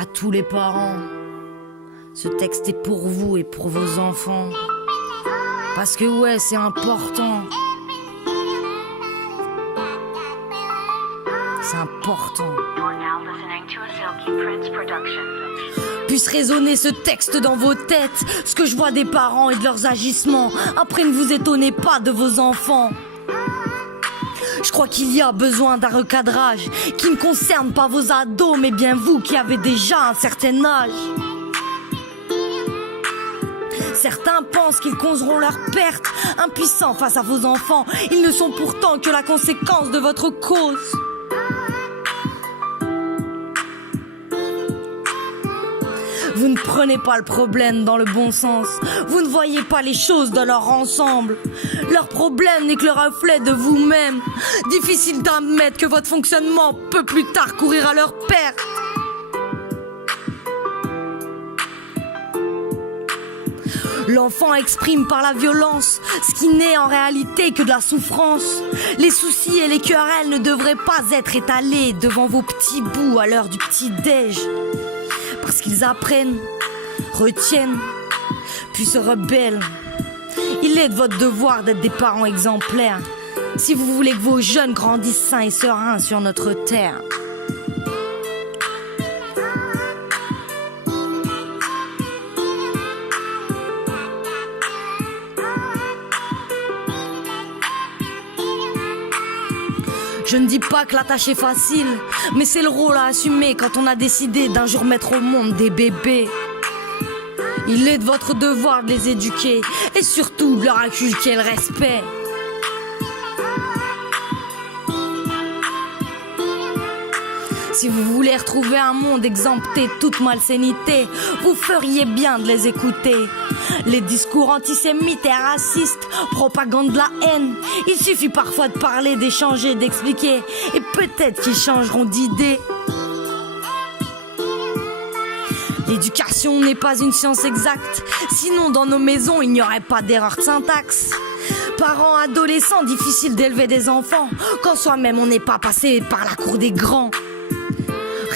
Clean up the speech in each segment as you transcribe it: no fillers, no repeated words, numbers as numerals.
À tous les parents, ce texte est pour vous et pour vos enfants. Parce que ouais, c'est important. C'est important. Puisse résonner ce texte dans vos têtes, ce que je vois des parents et de leurs agissements. Après, ne vous étonnez pas de vos enfants. Je crois qu'il y a besoin d'un recadrage qui ne concerne pas vos ados, mais bien vous qui avez déjà un certain âge. Certains pensent qu'ils causeront leur perte, impuissants face à vos enfants. Ils ne sont pourtant que la conséquence de votre cause. Vous ne prenez pas le problème dans le bon sens. Vous ne voyez pas les choses dans leur ensemble. Leur problème n'est que le reflet de vous-même. Difficile d'admettre que votre fonctionnement peut plus tard courir à leur perte. L'enfant exprime par la violence ce qui n'est en réalité que de la souffrance. Les soucis et les querelles ne devraient pas être étalés devant vos petits bouts à l'heure du petit-déj. Parce qu'ils apprennent, retiennent, puis se rebellent. Il est de votre devoir d'être des parents exemplaires si vous voulez que vos jeunes grandissent sains et sereins sur notre terre. Je ne dis pas que la tâche est facile, mais c'est le rôle à assumer quand on a décidé d'un jour mettre au monde des bébés. Il est de votre devoir de les éduquer et surtout de leur inculquer le respect. Si vous voulez retrouver un monde exempté de toute malsénité, vous feriez bien de les écouter. Les discours antisémites et racistes propagandent la haine. Il suffit parfois de parler, d'échanger, d'expliquer, et peut-être qu'ils changeront d'idée. L'éducation n'est pas une science exacte, sinon dans nos maisons il n'y aurait pas d'erreur de syntaxe. Parents, adolescents, difficile d'élever des enfants quand soi-même on n'est pas passé par la cour des grands.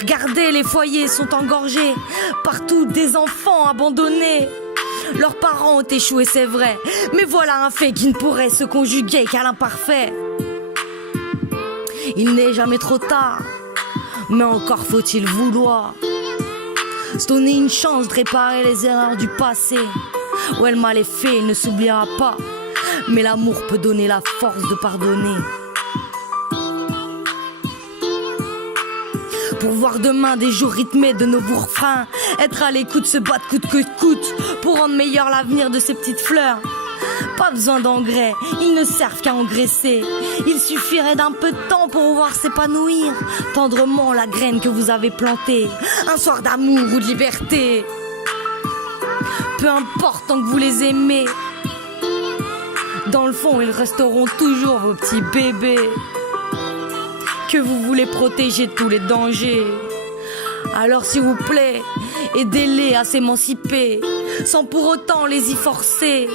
Regardez, les foyers sont engorgés, partout des enfants abandonnés. Leurs parents ont échoué, c'est vrai, mais voilà un fait qui ne pourrait se conjuguer qu'à l'imparfait. Il n'est jamais trop tard, mais encore faut-il vouloir se donner une chance de réparer les erreurs du passé. Ouais, le mal est fait, il ne s'oubliera pas, mais l'amour peut donner la force de pardonner. Pour voir demain des jours rythmés de nouveaux refrains, être à l'écoute, se battre coûte que coûte pour rendre meilleur l'avenir de ces petites fleurs. Pas besoin d'engrais, ils ne servent qu'à engraisser. Il suffirait d'un peu de temps pour voir s'épanouir tendrement la graine que vous avez plantée. Un soir d'amour ou de liberté. Peu importe tant que vous les aimez, dans le fond ils resteront toujours vos petits bébés que vous voulez protéger de tous les dangers. Alors s'il vous plaît, aidez-les à s'émanciper sans pour autant les y forcer.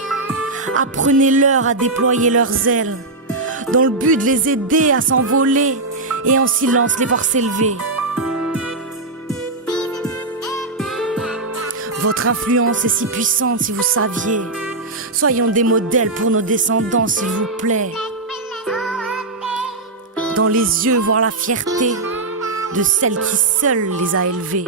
Apprenez-leur à déployer leurs ailes dans le but de les aider à s'envoler et en silence les voir s'élever. Votre influence est si puissante, si vous saviez. Soyons des modèles pour nos descendants, s'il vous plaît. Dans les yeux, voir la fierté de celle qui seule les a élevés.